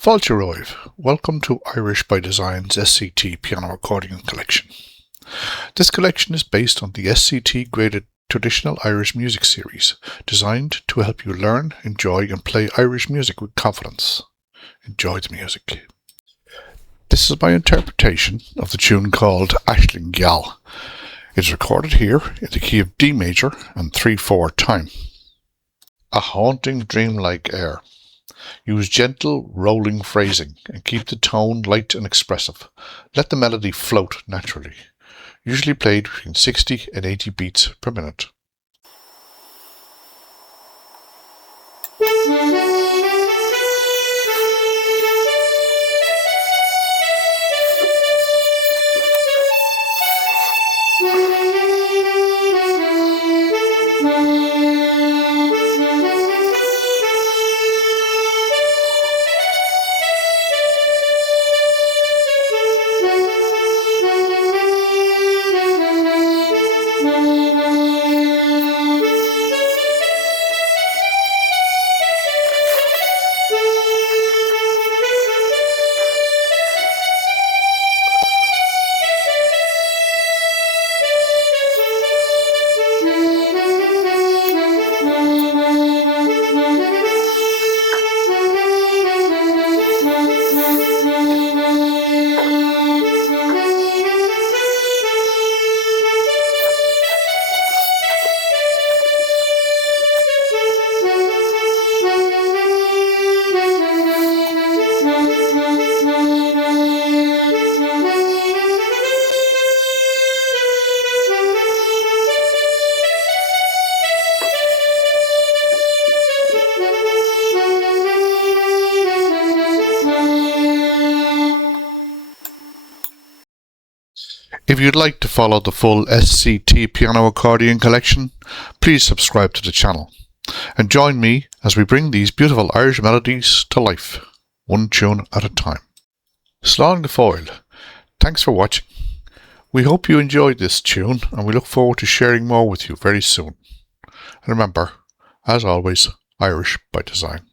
Fáilte welcome to Irish by Design's SCT piano accordion collection. This collection is based on the SCT graded traditional Irish music series, designed to help you learn, enjoy and play Irish music with confidence. Enjoy the music. This is my interpretation of the tune called Gheal. It is recorded here in the key of D major and 3/4 time. A haunting dreamlike air. Use gentle, rolling phrasing and keep the tone light and expressive. Let the melody float naturally. Usually played between 60 and 80 beats per minute. If you'd like to follow the full SCT piano accordion collection, please subscribe to the channel and join me as we bring these beautiful Irish melodies to life, one tune at a time. Slán go fóill. Thanks for watching. We hope you enjoyed this tune and we look forward to sharing more with you very soon. And remember, as always, Irish by design.